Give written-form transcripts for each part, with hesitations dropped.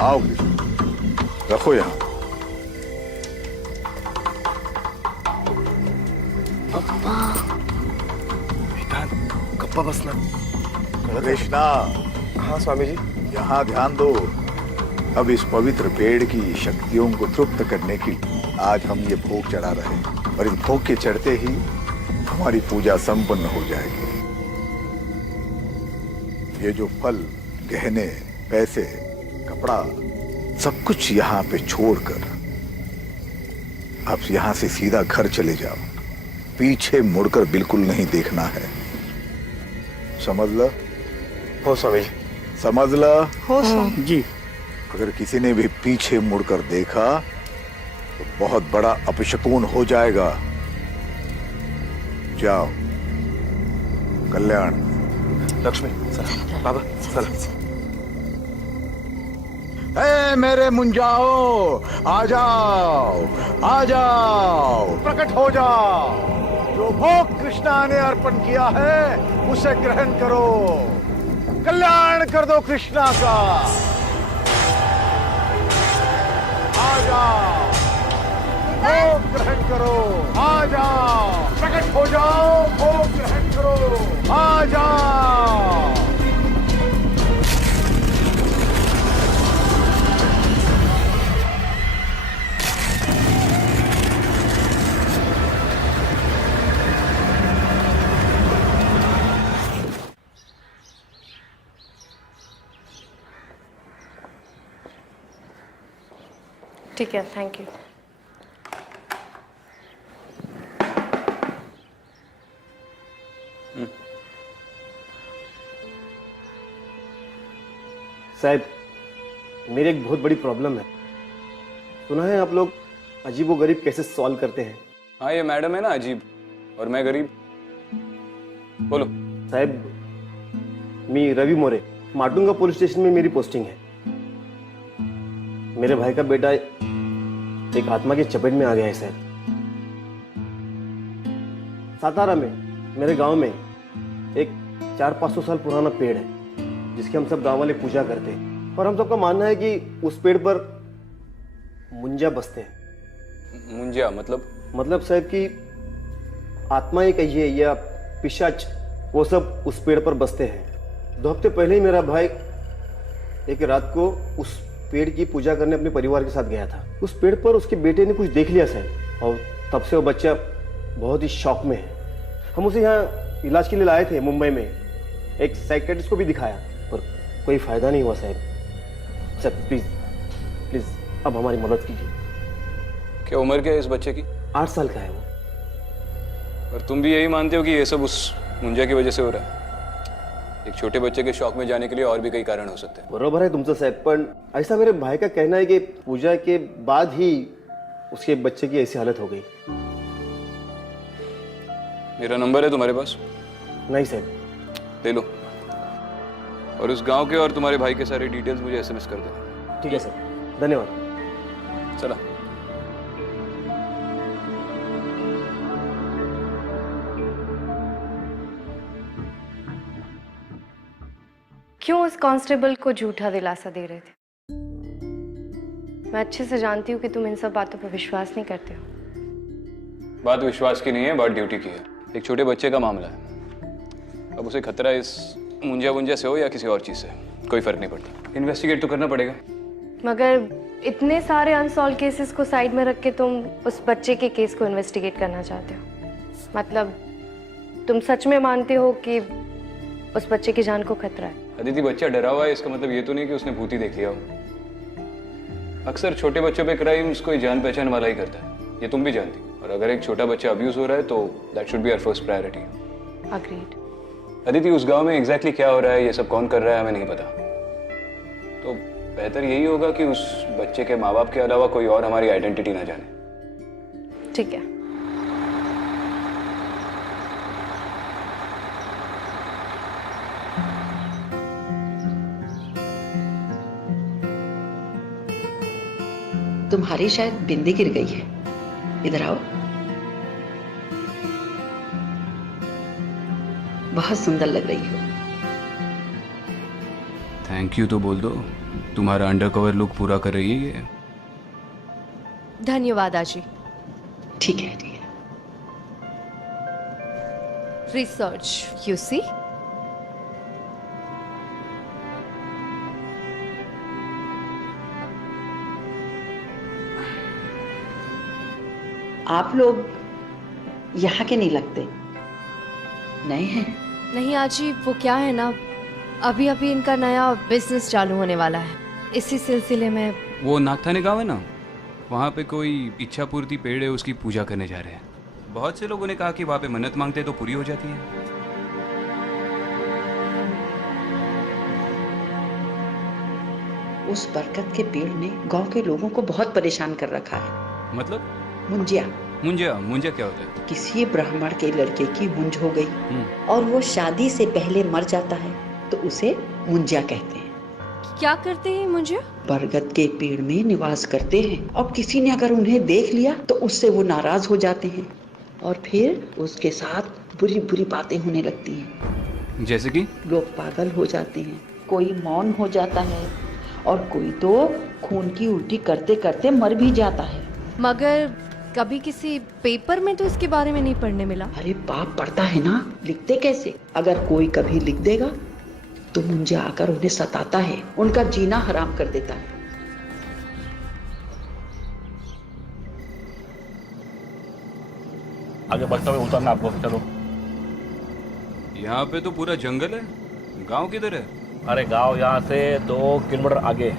आओ कृष्ण, रखो यहाँ। गप्पा बसना। कृष्णा, हाँ स्वामी जी। यहाँ ध्यान दो। अब इस पवित्र पेड़ की शक्तियों को तृप्त करने की आज हम ये भोग चढ़ा रहे हैं, और इस भोग के चढ़ते ही हमारी पूजा संपन्न हो जाएगी। ये जो फल, गहने, पैसे, कपड़ा, सब कुछ यहाँ पे छोड़कर आप यहाँ से सीधा घर चले जाओ। पीछे मुड़कर बिल्कुल नहीं देखना है, समझ लो? हो स्वामी जी। समझ लो? हो स्वामी जी। अगर किसी ने भी पीछे मुड़कर देखा तो बहुत बड़ा अपशकुन हो जाएगा। जाओ। कल्याण। लक्ष्मी चला। बाबा चला। ए मेरे मुंजाओ, आ जाओ, आ जाओ, प्रकट हो जाओ। जो भोग कृष्णा ने अर्पण किया है उसे ग्रहण करो। कल्याण कर दो कृष्णा का। आ जाओ, भोग ग्रहण करो। आ जाओ, प्रकट हो जाओ, भोग ग्रहण करो। आ जाओ। ठीक है, थैंक यू। साहब, मेरी एक बहुत बड़ी प्रॉब्लम है। सुना है आप लोग अजीबो गरीब कैसे सॉल्व करते हैं। हाँ, ये मैडम है ना अजीब, और मैं गरीब। बोलो। साहब, मी रवि मोरे, माटुंगा पुलिस स्टेशन में मेरी पोस्टिंग है। मेरे भाई का बेटा एक आत्मा की चपेट में आ गया है साहब। सातारा में मेरे गांव में एक 400-500 साल पुराना पेड़ है जिसके हम सब गांव वाले पूजा करते हैं, और हम सबका मानना है कि उस पेड़ पर मुंजा बसते हैं। मुंजिया मतलब साहब कि आत्माएं कहिए या पिशाच, वो सब उस पेड़ पर बसते हैं। 2 हफ्ते पहले ही मेरा भाई एक रात को उस पेड़ की पूजा करने अपने परिवार के साथ गया था। उस पेड़ पर उसके बेटे ने कुछ देख लिया साहब, और तब से वो बच्चा बहुत ही शौक में है। हम उसे यहाँ इलाज के लिए लाए थे मुंबई में, एक साइकियाट्रिस्ट को भी दिखाया, पर कोई फायदा नहीं हुआ साहब। सर प्लीज प्लीज अब हमारी मदद कीजिए। क्या उम्र क्या है इस बच्चे की? 8 साल का है वो। और तुम भी यही मानते हो कि ये सब उस मुंजिया की वजह से हो रहा है? एक छोटे बच्चे के शौक में जाने के लिए और भी कई कारण हो सकते हैं। बरोबर है तुमसे साहब, पर ऐसा मेरे भाई का कहना है कि पूजा के बाद ही उसके बच्चे की ऐसी हालत हो गई। मेरा नंबर है तुम्हारे पास? नहीं साहब। ले लो, और उस गांव के और तुम्हारे भाई के सारे डिटेल्स मुझे एसएमएस कर दो। ठीक है सर, धन्यवाद। चला। क्यों उस कांस्टेबल को झूठा दिलासा दे रहे थे? मैं अच्छे से जानती हूँ कि तुम इन सब बातों पर विश्वास नहीं करते हो। बात विश्वास की नहीं है, बात ड्यूटी की है। एक छोटे बच्चे का मामला है। अब उसे खतरा इस मुंजिया से हो या किसी और चीज से, कोई फर्क नहीं पड़ता। इन्वेस्टिगेट तो करना पड़ेगा। मगर इतने सारे अनसॉल्व केसेस को साइड में रख के तुम उस बच्चे के केस को इन्वेस्टिगेट करना चाहते हो? मतलब तुम सच में मानते हो कि उस बच्चे की जान को खतरा है? अदिति, बच्चा डरा हुआ है, इसका मतलब ये तो नहीं कि उसने भूत ही देख लिया हो। अक्सर छोटे बच्चों पे क्राइम्स कोई जान पहचान वाला ही करता है, ये तुम भी जानती हो। और अगर एक छोटा बच्चा अब्यूज हो रहा है तो that should be our first priority. Agreed. Aditi, उस गांव में एग्जैक्टली क्या हो रहा है, ये सब कौन कर रहा है, हमें नहीं पता। तो बेहतर यही होगा कि उस बच्चे के माँ बाप के अलावा कोई और हमारी आइडेंटिटी ना जाने। ठीक है। तुम्हारी शायद बिंदी गिर गई है, इधर आओ। बहुत सुंदर लग रही हो। थैंक यू तो बोल दो। तुम्हारा अंडरकवर लुक पूरा कर रही है ये। धन्यवाद आजी। ठीक है, ठीक है। Research you see. आप लोग यहाँ के नहीं लगते, नए हैं। नहीं आजी, वो क्या है ना, अभी अभी इनका नया बिजनेस चालू होने वाला है, इसी सिलसिले में। वो नागथाने गाँव है ना, वहाँ पे कोई इच्छा पूर्ति पेड़ है, उसकी पूजा करने जा रहे हैं। बहुत से लोगों ने कहा कि वहाँ पे मन्नत मांगते तो पूरी हो जाती है। उस बरगद के पेड़ ने गांव के लोगों को बहुत परेशान कर रखा है। मतलब? मुंजिया। मुंजिया क्या होता है? किसी ब्राह्मण के लड़के की मुंज हो गई और वो शादी से पहले मर जाता है तो उसे मुंजिया कहते हैं। क्या करते हैं मुझे? बरगद के पेड़ में निवास करते हैं और किसी ने अगर उन्हें देख लिया तो उससे वो नाराज हो जाते हैं और फिर उसके साथ बुरी बुरी बातें होने लगती हैं। जैसे कि? लोग पागल हो जाते हैं, कोई मौन हो जाता है और कोई तो खून की उल्टी करते करते मर भी जाता है। मगर कभी किसी पेपर में तो इसके बारे में नहीं पढ़ने मिला। अरे बाप पढ़ता है ना, लिखते कैसे? अगर कोई कभी लिख देगा तो मुंजिया आकर उन्हें सताता है, उनका जीना हराम कर देता है। आगे बस में उतरना आपको, चलो। यहाँ पे तो पूरा जंगल है, गांव किधर है? अरे गांव यहाँ से 2 किलोमीटर आगे।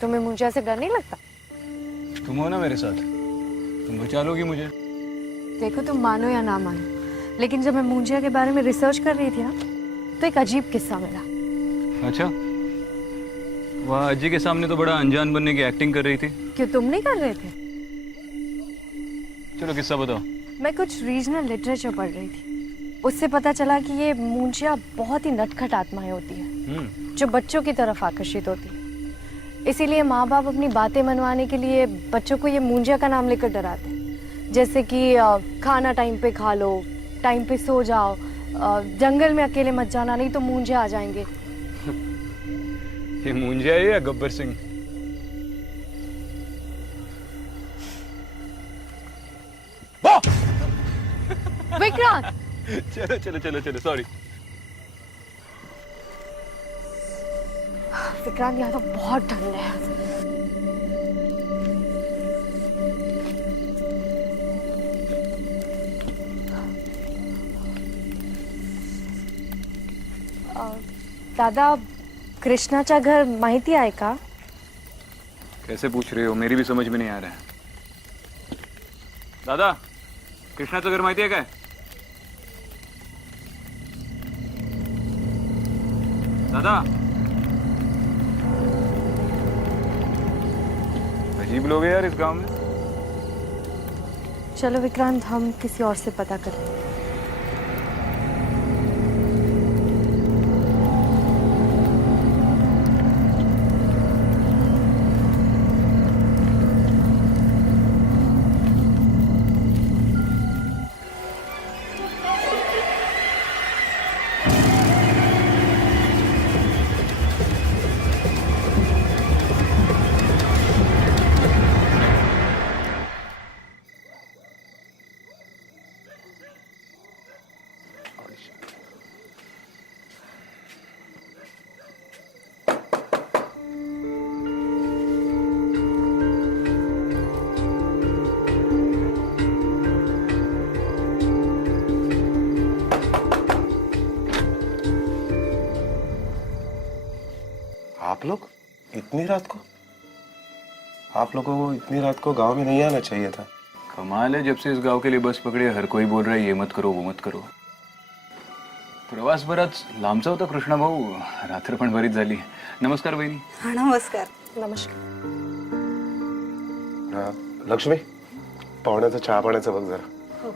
तुम्हें मुंजिया से डर नहीं लगता? तुम हो ना मेरे साथ, तुम बचा लोगी मुझे। देखो, तुम मानो या ना मानो, लेकिन जब मैं मुंजिया के बारे में रिसर्च कर रही थी ना, तो एक अजीब किस्सा मिला। अच्छा, वह अज्जी के सामने तो बड़ा अनजान बनने की एक्टिंग कर रही थी। क्यों, तुम नहीं कर रहे थे? चलो किस्सा बताओ। मैं कुछ रीजनल लिटरेचर पढ़ रही थी, उससे पता चला कि ये मुंजिया बहुत ही नटखट आत्माएं होती है जो बच्चों की तरफ आकर्षित होती है। इसीलिए माँ बाप अपनी बातें मनवाने के लिए बच्चों को ये मुंजिया का नाम लेकर डराते हैं, जैसे कि खाना टाइम पे खा लो, टाइम पे सो जाओ, जंगल में अकेले मत जाना नहीं तो मुंजिया आ जाएंगे। ये मुंजिया है या गब्बर सिंह? विक्रांत! चलो चलो चलो चलो, सॉरी। विक्रांत, यहाँ तो बहुत ठंड है। दादा, कृष्णाचा घर माहिती आहे का? कैसे पूछ रहे हो, मेरी भी समझ में नहीं आ रहा है। दादा, कृष्णाचं घर माहिती आहे काय? दादा, अजीब लोग हैं यार इस गांव में। चलो विक्रांत, हम किसी और से पता करते हैं। आप लोग इतनी रात को? आप लोगों को इतनी रात को गांव में नहीं आना चाहिए था। कमाल है, जब से इस गांव के लिए बस पकड़ी हर कोई बोल रहा है ये मत करो वो मत करो। प्रवास बराच लांबचा होता कृष्णा भाऊ, रात्र पण बरीच झाली। नमस्कार बहिणी। हाँ नमस्कार। नमस्कार। लक्ष्मी, पाहुण्याचं चहा पाण्याचं बघ जरा।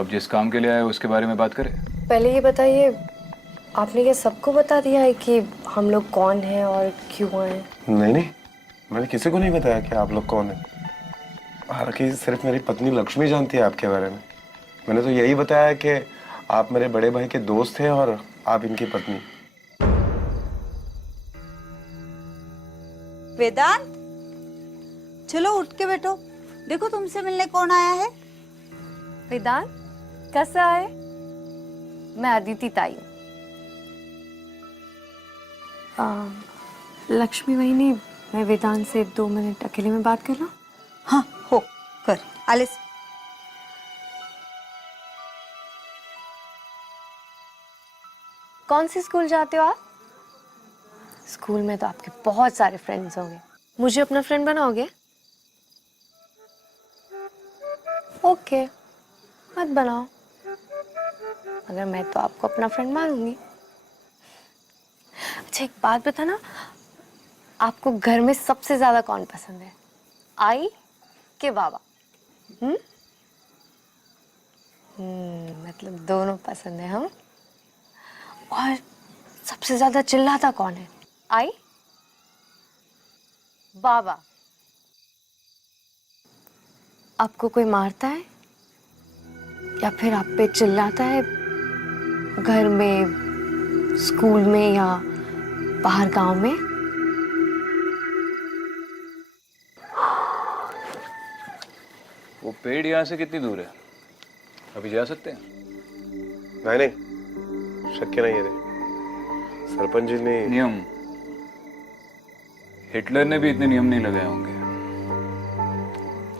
अब जिस काम के लिए आए उसके बारे में बात करें। पहले ये बताइए, आपने क्या सबको बता दिया है कि हम लोग कौन हैं और क्यों आए? नहीं नहीं, मैंने किसी को नहीं बताया कि आप लोग कौन है। हालांकि सिर्फ मेरी पत्नी लक्ष्मी जानती है आपके बारे में। मैंने तो यही बताया कि आप मेरे बड़े भाई के दोस्त हैं और आप इनकी पत्नी। वेदांत, चलो उठ के बैठो। देखो तुमसे मिलने कौन आया है। वेदांत कैसा है? मैं अदिति ताई हूँ। लक्ष्मी वहिनी, मैं वेदांत से 2 मिनट अकेले में बात कर लूं? हाँ हो कर आलिस। कौन सी स्कूल जाते हो आप? स्कूल में तो आपके बहुत सारे फ्रेंड्स होंगे, मुझे अपना फ्रेंड बनाओगे? ओके, मत बनाओ, मगर मैं तो आपको अपना फ्रेंड मानूंगी। अच्छा एक बात बताना, आपको घर में सबसे ज्यादा कौन पसंद है, आई के बाबा? मतलब दोनों पसंद है हम। और सबसे ज्यादा चिल्लाता कौन है, आई बाबा? आपको कोई मारता है या फिर आप पे चिल्लाता है घर में, स्कूल में या बाहर गांव में? वो पेड़ यहाँ से कितनी दूर है? अभी जा सकते हैं? नहीं, शक्य नहीं है रे। सरपंच जी ने नियम, हिटलर ने भी इतने नियम नहीं लगाए होंगे।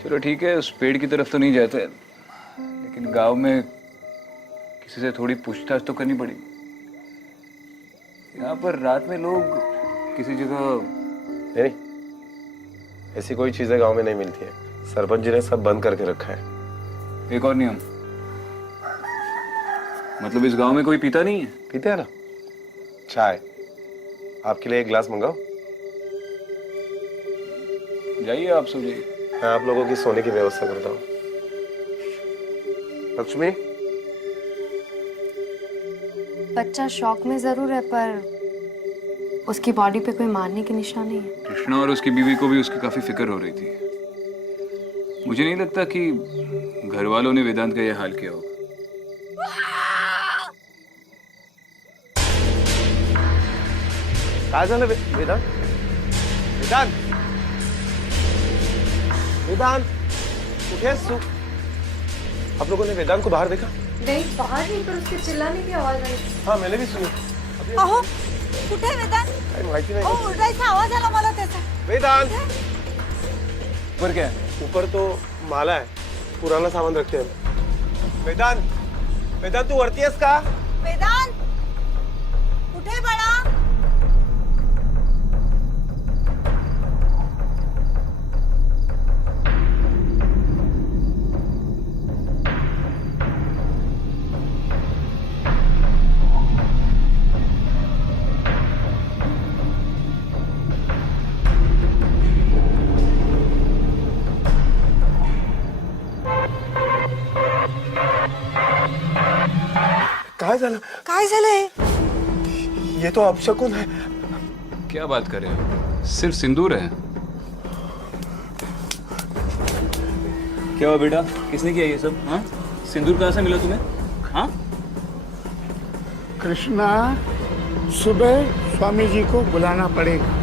चलो ठीक है, उस पेड़ की तरफ तो नहीं जाते, लेकिन गांव में किसी से थोड़ी पूछताछ तो करनी पड़ेगी। यहाँ पर रात में लोग किसी जगह नहीं, ऐसी कोई चीजें गांव में नहीं मिलती है। सरपंच जी ने सब बंद करके रखा है। एक और नियम, मतलब इस गांव में कोई पीता नहीं है? पीते हैं ना चाय। आपके लिए एक गिलास मंगाओ? जाइए, आप सो जाइए। मैं आप लोगों की सोने की व्यवस्था करता हूँ। लक्ष्मी, बच्चा शौक में जरूर है, पर उसकी बॉडी पे कोई मारने के निशान नहीं है। कृष्णा और उसकी बीवी को भी उसकी काफी फिक्र हो रही थी। मुझे नहीं लगता कि घर वालों ने वेदांत का यह हाल किया होगा। काय झालं वेदांत? वेदांत, वेदांत कुठे आहेस तू? आप लोगों ने वेदांत को बाहर देखा? नहीं, बाहर नहीं, पर उसके चिल्लाने की आवाज आई। हाँ, मैंने भी सुनी। अहो कुठे आहे वेदांत? काही माहिती नाही। अहो ओरडायचा आवाज आला मला त्याचा। वेदांत, ऊपर क्या है? ऊपर तो माला है, पुराना सामान रखते हैं। वेदांत, वेदांत तू वरती आहेस का? वेदांत कुठे आहे बाळा? काय झालं? काय झालंय? ये तो अपशकुन है। क्या बात कर रहे हो? सिर्फ सिंदूर है। क्या हुआ बेटा, किसने किया ये सब? हाँ, सिंदूर कहाँ से मिला तुम्हें? हाँ, कृष्णा, सुबह स्वामी जी को बुलाना पड़ेगा।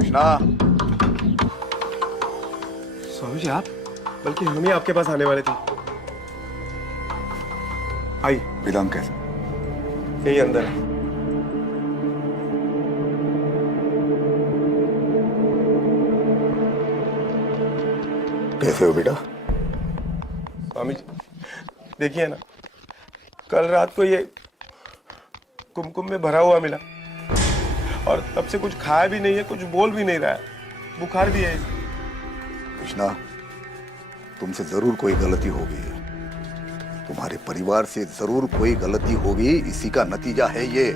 कृष्णा, स्वामी जी आप, बल्कि हम ही आपके पास आने वाले थे। आई, वेदांत कैसे? यही अंदर है। कैसे हो बेटा? स्वामी जी देखिए ना, कल रात को ये कुमकुम में भरा हुआ मिला और तब से कुछ खाया भी नहीं है, कुछ बोल भी नहीं रहा है, बुखार भी है इसे। कृष्णा, तुमसे जरूर कोई गलती होगी, तुम्हारे परिवार से जरूर कोई गलती होगी, इसी का नतीजा है ये।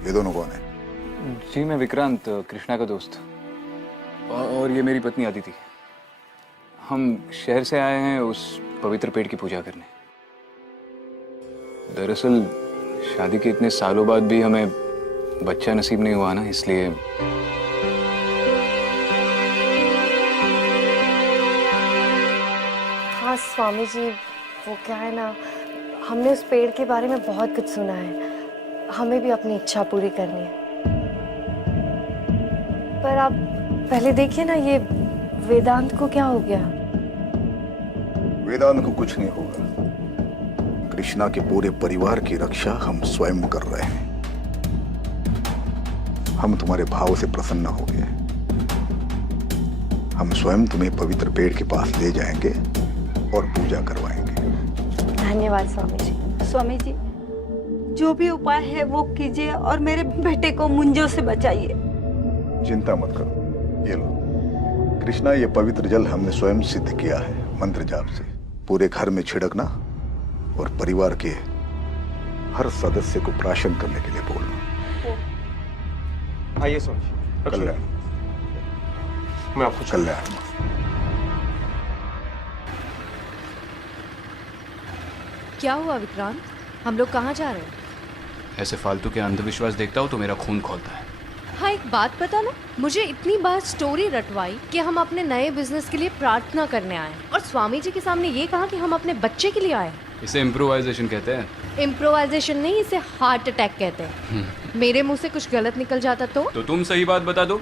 ये दोनों कौन है? जी मैं विक्रांत, कृष्णा का दोस्त, और ये मेरी पत्नी आदिति। हम शहर से आए हैं उस पवित्र पेड़ की पूजा करने। दरअसल शादी के इतने सालों बाद भी हमें बच्चा नसीब नहीं हुआ ना, इसलिए। हाँ स्वामी जी, वो क्या है ना, हमने उस पेड़ के बारे में बहुत कुछ सुना है, हमें भी अपनी इच्छा पूरी करनी है। पर आप पहले देखिए ना, ये वेदांत को क्या हो गया? वेदांत को कुछ नहीं होगा। कृष्णा के पूरे परिवार की रक्षा हम स्वयं कर रहे हैं। हम तुम्हारे भाव से प्रसन्न हो गए। हम स्वयं तुम्हें पवित्र पेड़ के पास ले जाएंगे और पूजा करवाएंगे। धन्यवाद स्वामी जी। स्वामी जी, जो भी उपाय है वो कीजिए और मेरे बेटे को मुंजों से बचाइए। चिंता मत करो, ये लो। कृष्णा, ये पवित्र जल हमने स्वयं सिद्ध किया है मंत्र जाप से। पूरे घर में छिड़कना और परिवार के हर सदस्य को प्राशन करने के लिए बोलना। आइए स्वामी। कल्याण, मैं आपको कल्याण। क्या हुआ विक्रांत, हम लोग कहाँ जा रहे हैं? ऐसे फालतू के अंधविश्वास देखता हूँ तो मेरा खून खौलता है। हाँ एक बात पता ना, मुझे इतनी बार स्टोरी रटवाई कि हम अपने नए बिजनेस के लिए प्रार्थना करने आए और स्वामी जी के सामने ये कहा कि हम अपने बच्चे के लिए आए। इसे इम्प्रोवाइजेशन कहते हैं। इम्प्रोवाइजेशन नहीं, इसे हार्ट अटैक कहते हैं। मेरे मुंह से कुछ गलत निकल जाता तो तुम सही बात बता दो।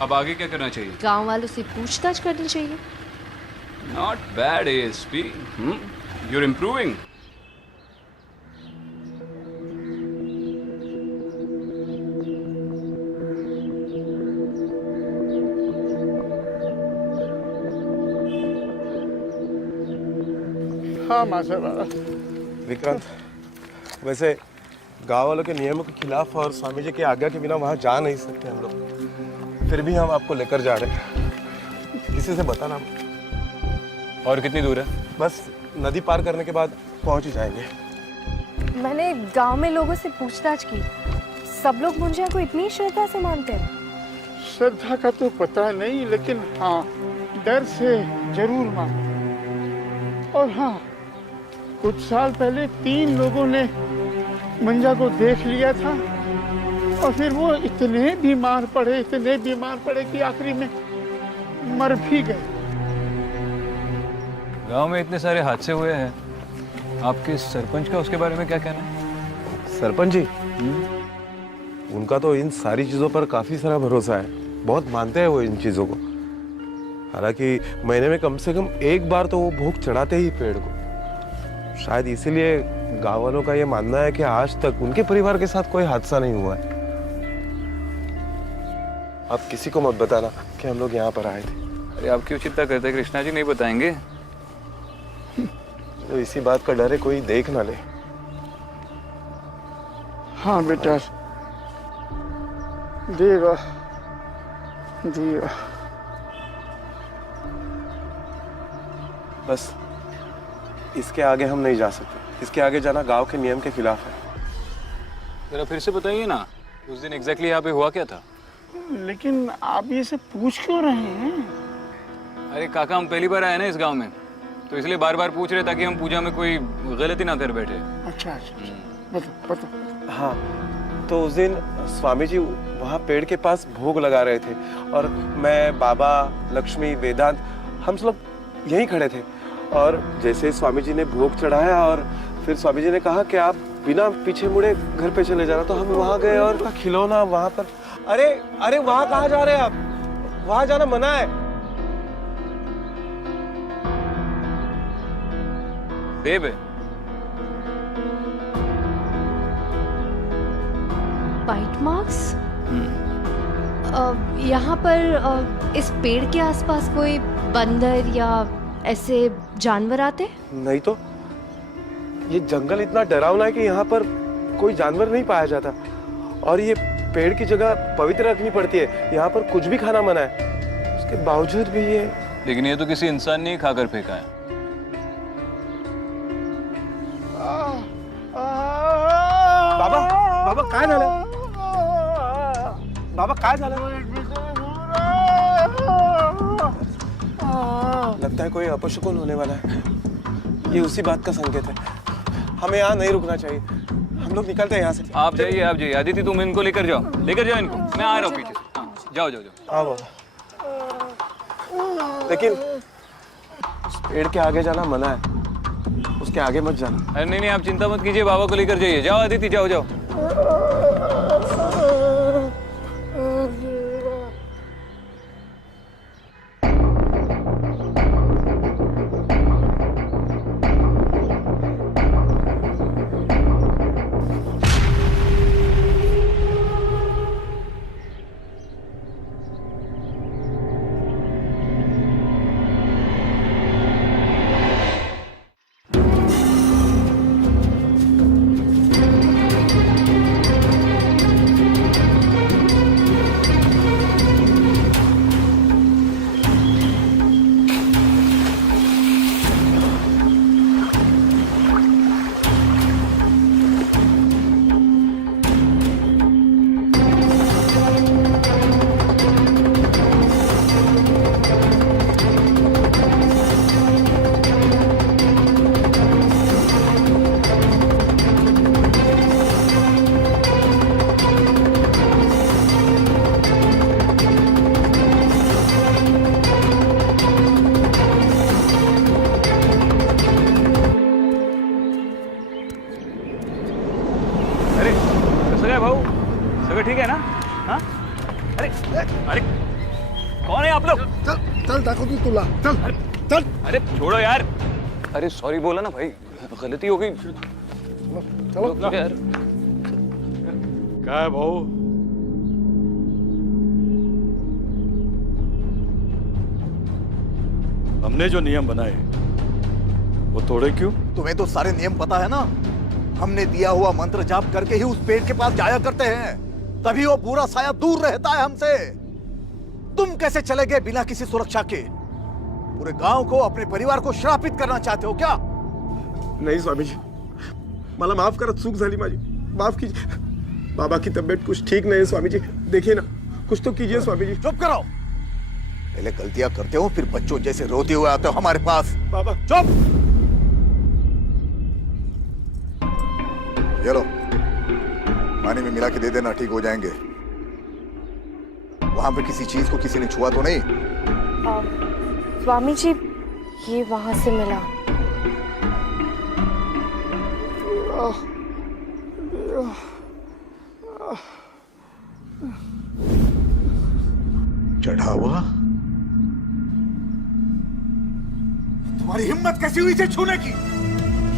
अब आगे क्या करना चाहिए? गांव वालों से पूछताछ करनी चाहिए। Not bad ASP, you're improving. हाँ माशाल्लाह। विक्रांत, वैसे गांव वालों के नियमों के खिलाफ और स्वामी जी की आज्ञा के बिना वहां जा नहीं सकते हम लोग, फिर भी हम आपको लेकर जा रहे हैं। किसी से बताना। और कितनी दूर है? बस नदी पार करने के बाद पहुंच ही जाएंगे। मैंने गांव में लोगों से पूछताछ की, सब लोग मुंजिया को इतनी श्रद्धा से मानते हैं। श्रद्धा का तो पता नहीं, लेकिन हाँ डर से जरूर मानो। और हाँ, कुछ साल पहले 3 लोगों ने मंजा को देख लिया था और फिर वो इतने बीमार पड़े कि आखिरी में मर भी गए। गांव में इतने सारे हादसे हुए हैं, आपके सरपंच का उसके बारे में क्या कहना है? सरपंच जी, उनका तो इन सारी चीजों पर काफी सारा भरोसा है, बहुत मानते हैं वो इन चीजों को। हालांकि महीने में कम से कम एक बार तो वो भोग चढ़ाते ही पेड़ को। शायद इसीलिए गांव वालों का ये मानना है कि आज तक उनके परिवार के साथ कोई हादसा नहीं हुआ है। आप किसी को मत बताना कि हम लोग यहाँ पर आए थे। अरे आप क्यों चिंता करते हैं, कृष्णा जी नहीं बताएंगे। तो इसी बात का डर है कोई देख ना ले। हाँ बेटा, देवा देवा। बस इसके आगे हम नहीं जा सकते। इसके आगे जाना गांव के नियम के खिलाफ है। जरा फिर से बताइए ना, उस दिन एग्जैक्टली यहाँ पे हुआ क्या था? लेकिन आप ये सब पूछ क्यों रहे हैं? अरे काका, हम पहली बार आए ना इस गांव में, तो इसलिए बार बार पूछ रहे ताकि हम पूजा में कोई गलती ना कर बैठे। अच्छा अच्छा, बताओ। हाँ, तो उस दिन स्वामी जी वहाँ पेड़ के पास भोग लगा रहे थे और मैं, बाबा, लक्ष्मी, वेदांत, हम सब लोग यहीं खड़े थे। और जैसे ही स्वामी जी ने भोग चढ़ाया और फिर स्वामी जी ने कहा कि आप बिना पीछे मुड़े घर पे चले जाना, तो हम वहाँ गए और खिलौना वहाँ पर। अरे अरे, वहाँ कहाँ जा रहे हैं आप? वहाँ जाना मना है। देव है। Bite marks? यहाँ पर इस पेड़ के आसपास कोई बंदर या ऐसे जानवर आते? नहीं तो, ये जंगल इतना डरावना है कि यहाँ पर कोई जानवर नहीं पाया जाता। और ये पेड़ की जगह पवित्र रखनी पड़ती है, यहाँ पर कुछ भी खाना मना है, उसके बावजूद भी ये। लेकिन ये तो किसी इंसान ने ही खाकर फेंका है। बाबा, बाबा काय झालं? बाबा काय झालं? लगता है कोई अपशकुन होने वाला है। ये उसी बात का संकेत है। हमें यहाँ नहीं रुकना चाहिए। हम लोग निकलते हैं यहाँ से। आप जाइए आदिति, तुम इनको लेकर जाओ इनको। मैं आ रहा हूँ पीछे से। हाँ, जाओ। हाँ बाबा, लेकिन उस पेड़ के आगे जाना मना है, उसके आगे मत जाना। अरे नहीं, आप चिंता मत कीजिए, बाबा को लेकर जाइए। जाओ आदिति, जाओ। भाऊ, सगळं ठीक आहे ना? हाँ? अरे कौन है आप लोग? चल दाखवतो तुला, चल। अरे छोड़ो यार। अरे सॉरी बोला ना भाई, गलती हो गई। चलो यार। काय भाऊ, हमने जो नियम बनाए वो तोड़े क्यों? तुम्हें तो सारे नियम पता है ना। हमने दिया हुआ मंत्र जाप करके ही उस पेड़ के पास जाया करते हैं, तभी वो बुरा साया दूर रहता है हमसे। तुम कैसे चले गए बिना किसी सुरक्षा के? पूरे गांव को, अपने परिवार को श्रापित करना चाहते हो क्या? नहीं स्वामी जी, मला माफ करा, चूक झाली माझी, माफ कीजिए। बाबा की तबीयत कुछ ठीक नहीं है स्वामी जी, देखिए ना, कुछ तो कीजिए स्वामी जी। चुप करो। पहले गलतियां करते हो, फिर बच्चों जैसे रोते हुए आते हो हमारे पास। बाबा चुप। ये लो, पानी में मिला के दे देना, ठीक हो जाएंगे। वहां पे किसी चीज को किसी ने छुआ तो नहीं? स्वामी जी, ये वहां से मिला। चढ़ावा? तुम्हारी हिम्मत कैसी हुई इसे छूने की?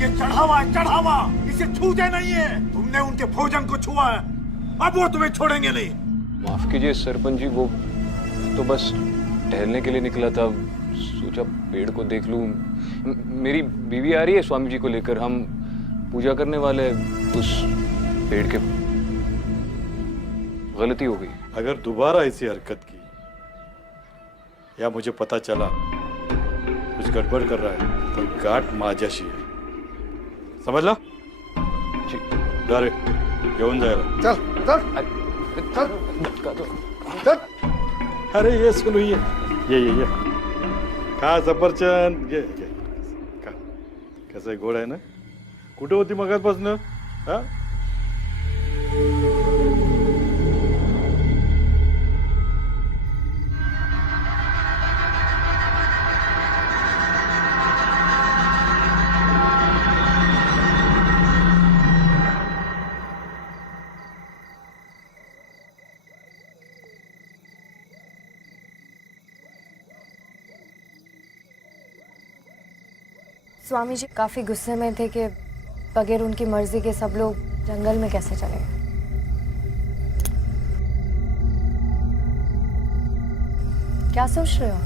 ये चढ़ावा है, चढ़ावा। इसे छूते नहीं है। तुमने उनके भोजन को छुआ है, अब वो तुम्हें छोड़ेंगे नहीं। माफ कीजिए सरपंच जी, वो तो बस टहलने के लिए निकला था, सोचा पेड़ को देख लूं। मेरी बीवी आ रही है स्वामी जी को लेकर, हम पूजा करने वाले उस पेड़ के। गलती हो गई। अगर दोबारा ऐसी हरकत की या मुझे पता चला कुछ गड़बड़ कर रहा है तो गाठ माझ्याशी है, समझला? जी। जा रे, घेऊन जायला। चल। अरे ये सुनो, ये खा सफरचंद, ये खा। कसं गोड आहे ना? कुठे होती मगाचपासून? हा? स्वामी जी काफी गुस्से में थे कि बगैर उनकी मर्जी के सब लोग जंगल में कैसे चले गए। क्या सोच रहे हो?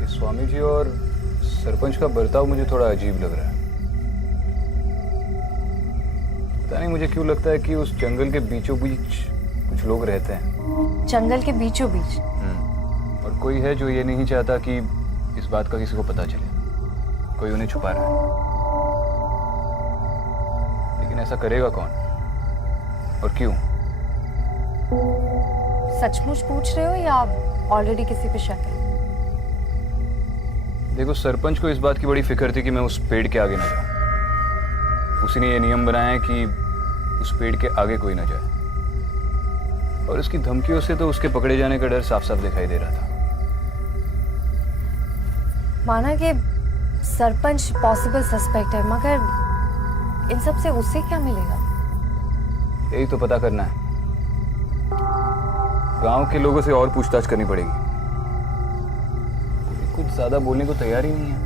ये स्वामी जी और सरपंच का बर्ताव मुझे थोड़ा अजीब लग रहा है। पता नहीं मुझे क्यों लगता है कि उस जंगल के बीचों बीच कुछ लोग रहते हैं। जंगल के बीचों बीच? और कोई है जो ये नहीं चाहता कि इस बात का किसी को पता चले, कोई उन्हें छुपा रहा है। लेकिन ऐसा करेगा कौन और क्यों? सचमुच पूछ रहे हो या ऑलरेडी किसी पे शक है? देखो, सरपंच को इस बात की बड़ी फिक्र थी कि मैं उस पेड़ के आगे ना जाऊं। उसी ने ये नियम बनाया है कि उस पेड़ के आगे कोई ना जाए, और उसकी धमकियों से तो उसके पकड़े जाने का डर साफ साफ दिखाई दे रहा था। माना कि सरपंच पॉसिबल सस्पेक्ट है, मगर इन सब से उससे क्या मिलेगा? यही तो पता करना है। गांव के लोगों से और पूछताछ करनी पड़ेगी। कोई कुछ ज्यादा बोलने को तैयार ही नहीं है।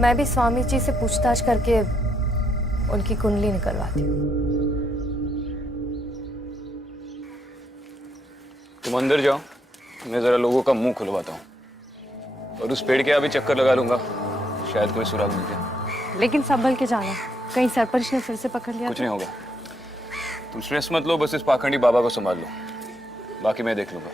मैं भी स्वामी जी से पूछताछ करके उनकी कुंडली निकलवाती हूँ। तुम अंदर जाओ, मैं जरा लोगों का मुंह खुलवाता हूँ, और उस पेड़ के अभी चक्कर लगा लूंगा, शायद कोई सुराग मिल जाए। लेकिन संभल के जाना, कहीं सरपंच ने फिर से पकड़ लिया। कुछ नहीं होगा, तुम स्ट्रेस मत लो, बस इस पाखंडी बाबा को संभाल लो, बाकी मैं देख लूंगा।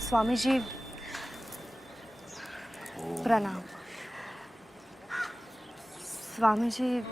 स्वामी जी प्रणाम। स्वामी जी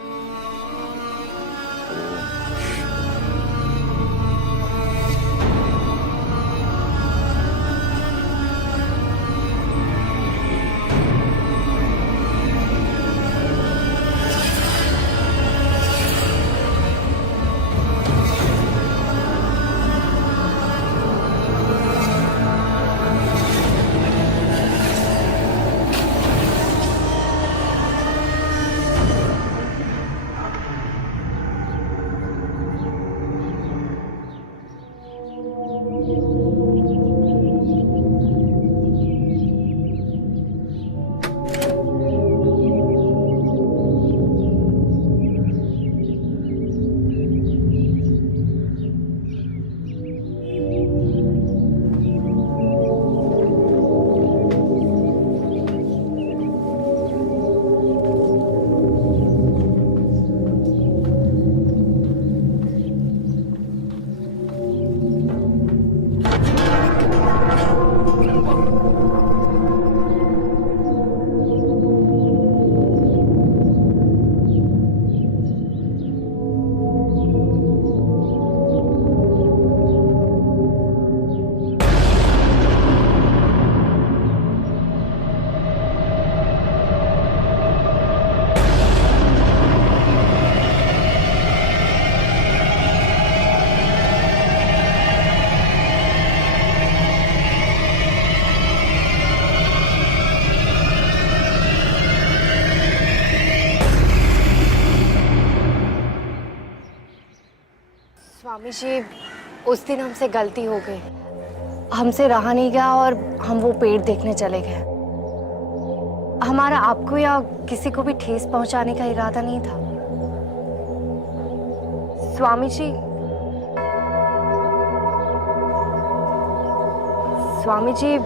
स्वामी जी, उस दिन हमसे गलती हो गई, हमसे रहा नहीं गया और हम वो पेड़ देखने चले गए। हमारा आपको या किसी को भी ठेस पहुंचाने का इरादा नहीं था। स्वामी जी, स्वामी जी,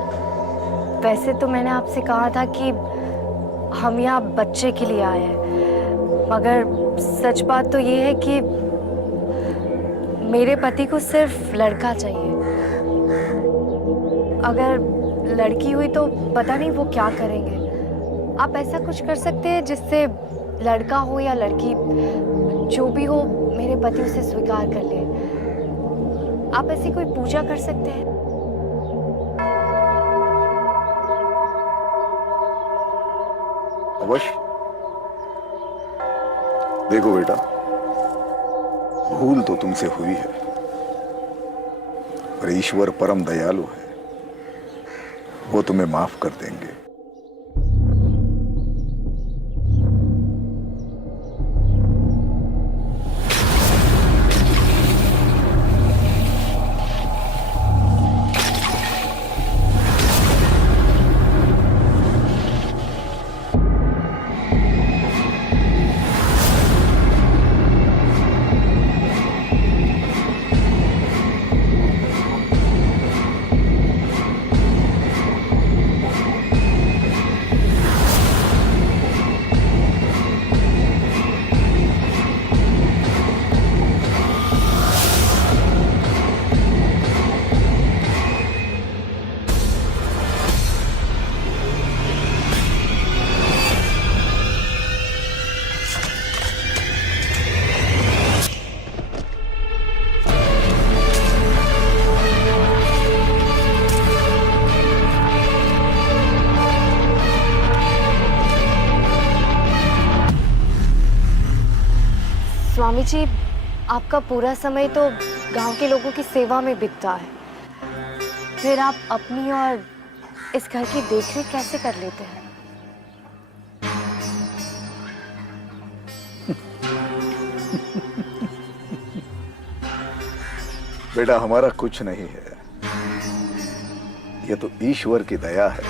वैसे तो मैंने आपसे कहा था कि हम यहाँ बच्चे के लिए आए हैं, मगर सच बात तो ये है कि मेरे पति को सिर्फ लड़का चाहिए। अगर लड़की हुई तो पता नहीं वो क्या करेंगे। आप ऐसा कुछ कर सकते हैं जिससे लड़का हो या लड़की, जो भी हो, मेरे पति उसे स्वीकार कर ले। आप ऐसी कोई पूजा कर सकते हैं? अवश्य। देखो बेटा, भूल तो तुमसे हुई है, पर ईश्वर परम दयालु है, वो तुम्हें माफ कर देंगे। स्वामी जी, आपका पूरा समय तो गांव के लोगों की सेवा में बीतता है, फिर आप अपनी और इस घर की देखरेख कैसे कर लेते हैं? बेटा, हमारा कुछ नहीं है, यह तो ईश्वर की दया है।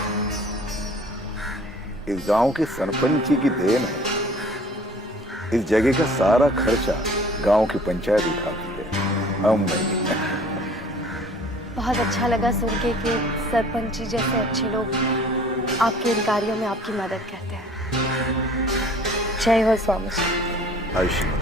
इस गांव के सरपंच जी की देन है। इस जगह का सारा खर्चा गांव की पंचायत उठाती है, हम नहीं। बहुत अच्छा लगा सुन के कि सरपंच जी जैसे अच्छे लोग आपके इन कार्यों में आपकी मदद करते हैं। जय हो स्वामी जी। आयुष्मान।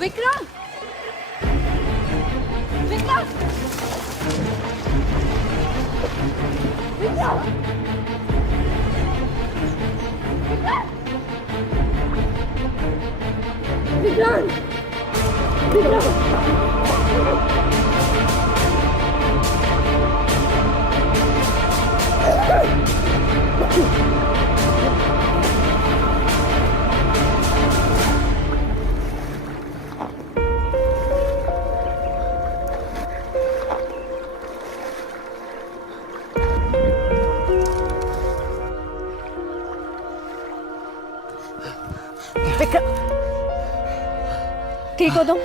विक्रम, विक्रम, विक्रम, विक्रम, ठीक हो तुम?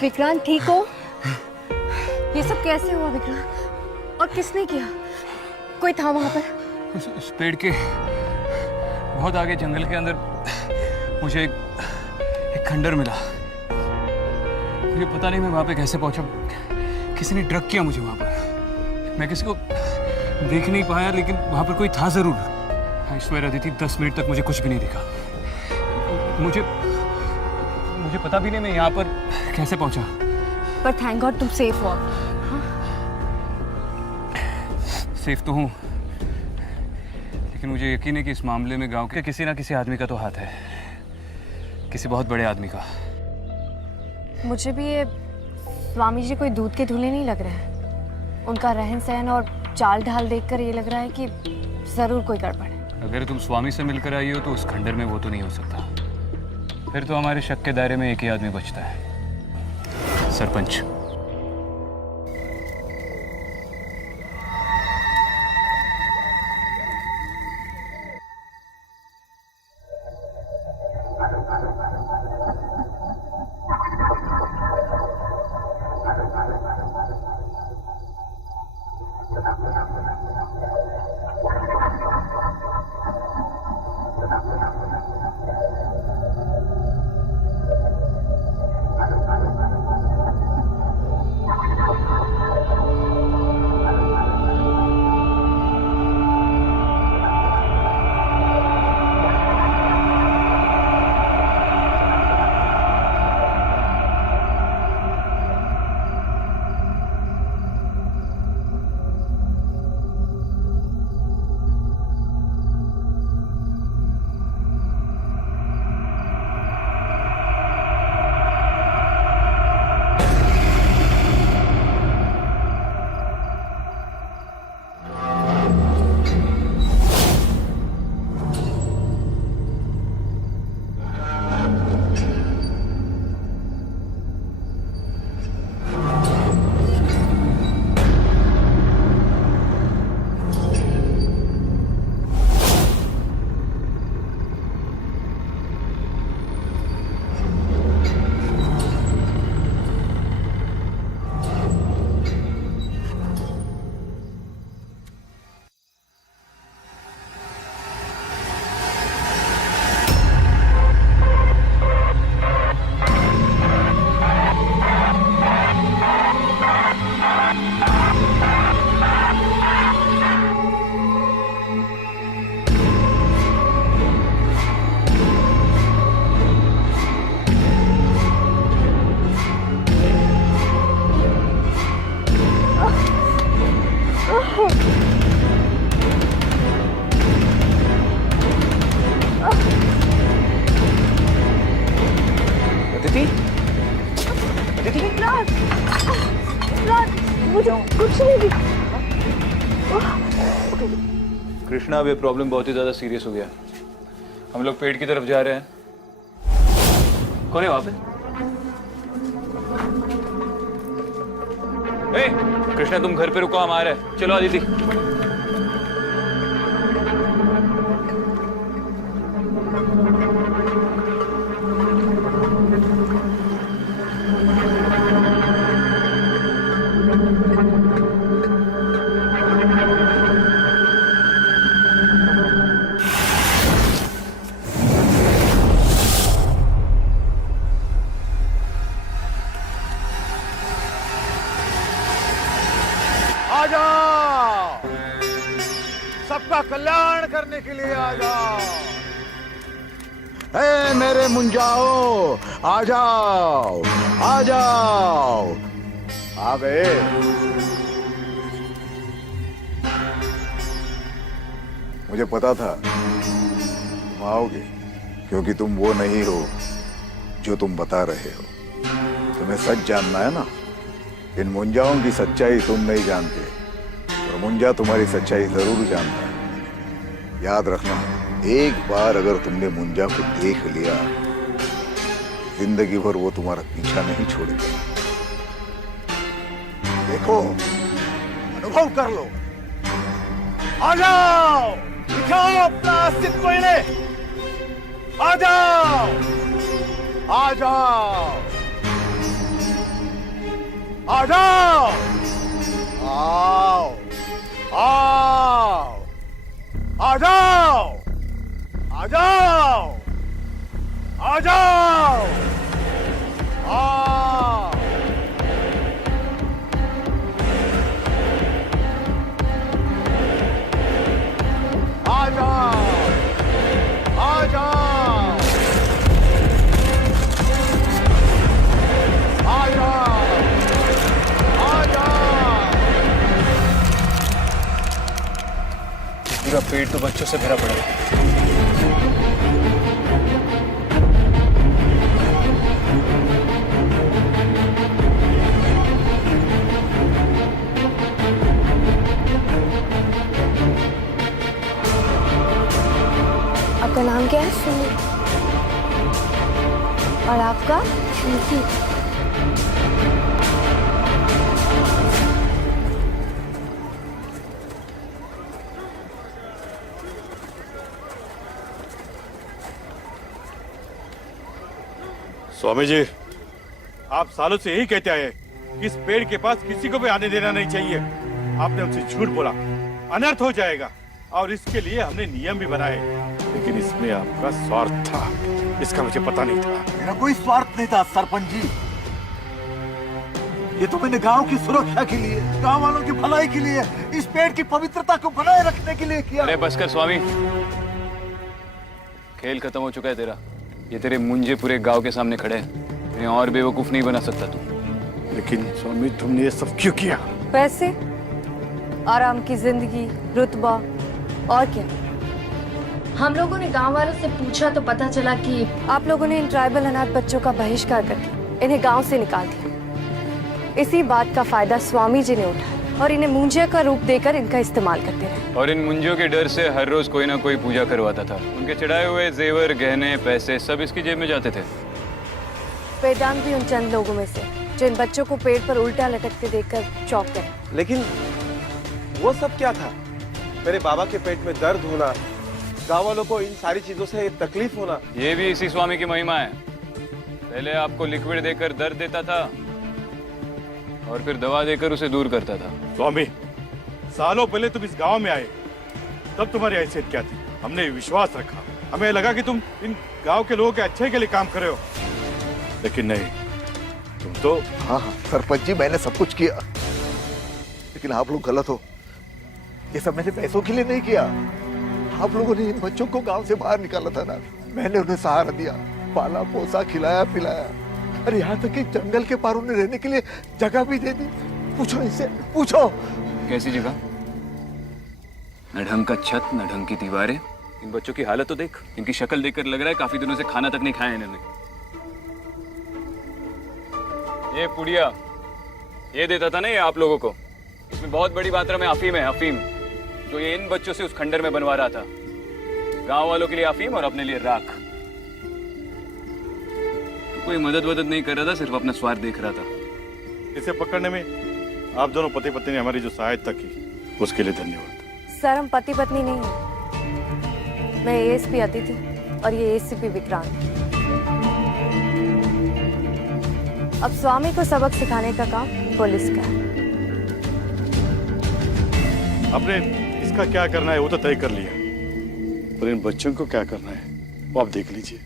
विक्रांत ठीक हो? ये सब कैसे हुआ विक्रांत? और किसने किया? कोई था वहां पर? उस पेड़ के बहुत आगे जंगल के अंदर मुझे एक खंडर मिला। मुझे पता नहीं मैं वहां पे कैसे पहुंचा। किसी ने ड्रग किया मुझे वहां पर। मैं किसी को देख नहीं पाया, लेकिन वहां पर कोई था जरूर। आई स्वेयर अदिति, 10 मिनट तक मुझे कुछ भी नहीं दिखा। मुझे पता भी नहीं मैं यहाँ पर कैसे पहुंचा। पर थैंक गॉड तुम सेफ हो। सेफ तो हूँ, लेकिन मुझे यकीन है कि इस मामले में गांव के किसी ना किसी आदमी का तो हाथ है, किसी बहुत बड़े आदमी का। मुझे भी ये स्वामी जी कोई दूध के धुले नहीं लग रहे हैं। उनका रहन सहन और चाल ढाल देखकर ये लग रहा है कि जरूर कोई गड़बड़ है। अगर तुम स्वामी से मिलकर आई हो तो उस खंडर में वो तो नहीं हो सकता। फिर तो हमारे शक के दायरे में एक ही आदमी बचता है, सरपंच। दीदी विक्रांत, विक्रांत, मुझे कुछ नहीं दिखा। कृष्णा, अब ये प्रॉब्लम बहुत ही ज्यादा सीरियस हो गया। हम लोग पेड़ की तरफ जा रहे हैं। कौन है वहां पे? ए, कृष्णा तुम घर पे रुको, हम आ रहे हैं। चलो आदिति। आ जाओ, सबका कल्याण करने के लिए आ जाओ। ए मेरे मुंजाओ, आ जाओ, आ जाओ। आ गए। मुझे पता था तुम आओगे, क्योंकि तुम वो नहीं हो जो तुम बता रहे हो। तुम्हें सच जानना है ना। इन मुंजाओं की सच्चाई तुम नहीं जानते, और मुंजा तुम्हारी सच्चाई जरूर जानता है। याद रखना, एक बार अगर तुमने मुंजा को देख लिया, जिंदगी भर वो तुम्हारा पीछा नहीं छोड़ेगा। देखो, अनुभव कर लो। आ जाओ, दिखाओ अपना अस्तित्व इन्हें। आ जाओ, आ जाओ, आ जाओ, आओ, आओ, आ जाओ, आ जाओ, आ जाओ, आओ। आ जाओ, आ जाओ, आ जाओ, आ जाओ। पूरा पेट तो बच्चों से भरा पड़ा है। आपका नाम क्या है? सुनी। और आपका? श्रुति। स्वामी जी, आप सालों से यही कहते आए कि इस पेड़ के पास किसी को भी आने देना नहीं चाहिए। आपने उनसे झूठ बोला, अनर्थ हो जाएगा, और इसके लिए हमने नियम भी बनाए। लेकिन इसमें आपका स्वार्थ था, इसका मुझे पता नहीं था। मेरा कोई स्वार्थ नहीं था सरपंच जी। ये तो मैंने गांव की सुरक्षा के लिए, गांव वालों की भलाई के लिए, इस पेड़ की पवित्रता को बनाए रखने के लिए किया। अरे बस कर स्वामी, खेल खत्म हो चुका है तेरा। ये तेरे मुंजे पूरे गांव के सामने खड़े हैं। इन्हें और बेवकूफ नहीं बना सकता तू। लेकिन स्वामी, तुमने ये सब क्यों किया? पैसे, आराम की जिंदगी, रुतबा, और क्या? हम लोगों ने गांव वालों से पूछा तो पता चला कि आप लोगों ने इन ट्राइबल अनाथ बच्चों का बहिष्कार करके इन्हें गांव से निकाल दिया। इसी बात का फायदा स्वामी जी ने उठाया और इन्हें मुंजिया का रूप देकर इनका इस्तेमाल करते रहे। और इन मुंजियों के डर से हर रोज कोई ना कोई पूजा करवाता था। उनके चढ़ाए हुए जेवर, गहने, पैसे सब इसकी जेब में जाते थे। वेदांत भी उन चंद लोगों में से जो इन बच्चों को पेड़ पर उल्टा लटकते देखकर चौंक गए। लेकिन वो सब क्या था? मेरे बाबा के पेट में दर्द होना, गाँव वालों को इन सारी चीजों से तकलीफ होना, ये भी इसी स्वामी की महिमा है। पहले आपको लिक्विड देकर दर्द देता था और फिर दवा देकर उसे दूर करता था। स्वामी, सालों पहले तुम इस गांव में आए, तब तुम्हारी हैसियत क्या थी? हमने विश्वास रखा, हमें लगा कि तुम इन गांव के लोगों के अच्छे के लिए काम कर रहे हो, लेकिन नहीं, तुम तो। हाँ हाँ सरपंच जी, मैंने सब कुछ किया, लेकिन आप लोग गलत हो। ये सब मैंने पैसों के लिए नहीं किया। आप लोगों ने इन बच्चों को गांव से बाहर निकाला था ना, मैंने उन्हें सहारा दिया, पाला पोसा, खिलाया पिलाया, और यहाँ तक कि जंगल के पार उन्हें रहने के लिए जगह भी दे दी। पूछो इनसे, पूछो। कैसी जगह? न ढंग का छत, न ढंग की दीवारें। इन बच्चों की हालत तो देख। इनकी शक्ल देखकर लग रहा है काफी दिनों से खाना तक नहीं खाया इन्होंने। ये पुड़िया ये देता था ना ये आप लोगों को, इसमें बहुत बड़ी मात्रा में अफीम है, अफीम, जो ये इन बच्चों से उस खंडर में बनवा रहा था। गांव वालों के लिए अफीम और अपने लिए राख। कोई मदद वदद नहीं कर रहा था, सिर्फ अपना स्वार्थ देख रहा था। इसे पकड़ने में आप दोनों पति पत्नी ने हमारी जो सहायता की उसके लिए धन्यवाद। सर हम पति पत्नी नहीं हैं। मैं एएसपी अदिति और ये एसीपी विक्रांत। अब स्वामी को सबक सिखाने का काम पुलिस का है। आपने इसका क्या करना है वो तो तय कर लिया, पर इन बच्चों को क्या करना है वो आप देख लीजिए।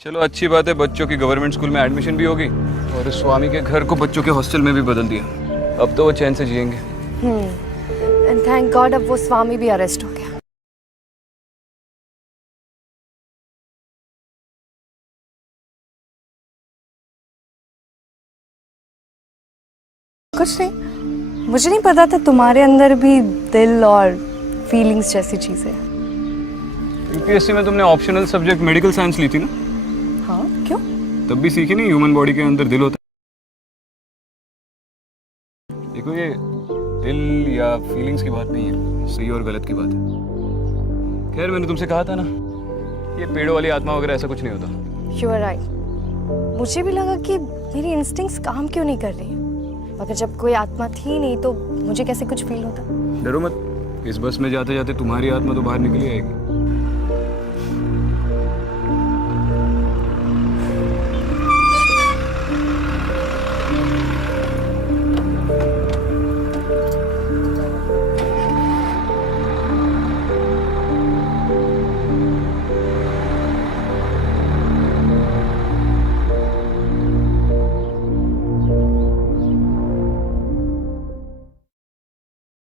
चलो अच्छी बात है, बच्चों की गवर्नमेंट स्कूल में एडमिशन भी होगी और इस स्वामी के घर को बच्चों के हॉस्टल में भी बदल दिया। अब तो वो चैन से जिएंगे। एंड थैंक गॉड अब वो स्वामी भी अरेस्ट हो गया। कुछ नहीं, मुझे नहीं पता था तुम्हारे अंदर भी दिल और फीलिंग्स जैसी चीजें। यूपीएससी में तुमने ऑप्शनल सब्जेक्ट मेडिकल साइंस ली थी ना? हाँ क्यों? तब भी सीखी नहीं ह्यूमन बॉडी के अंदर दिल होता है। देखो ये दिल या फीलिंग्स की बात नहीं है, सही और गलत की बात है। खैर मैंने तुमसे कहा था ना, ये पेड़ों वाली आत्मा वगैरह ऐसा कुछ नहीं होता। You are right. मुझे भी लगा कि मेरी इंस्टिंक्ट्स काम क्यों नहीं कर रही, मगर जब कोई आत्मा थी नहीं तो मुझे कैसे कुछ फील होता। डरो मत, इस बस में जाते जाते तुम्हारी आत्मा तो बाहर निकली आएगी।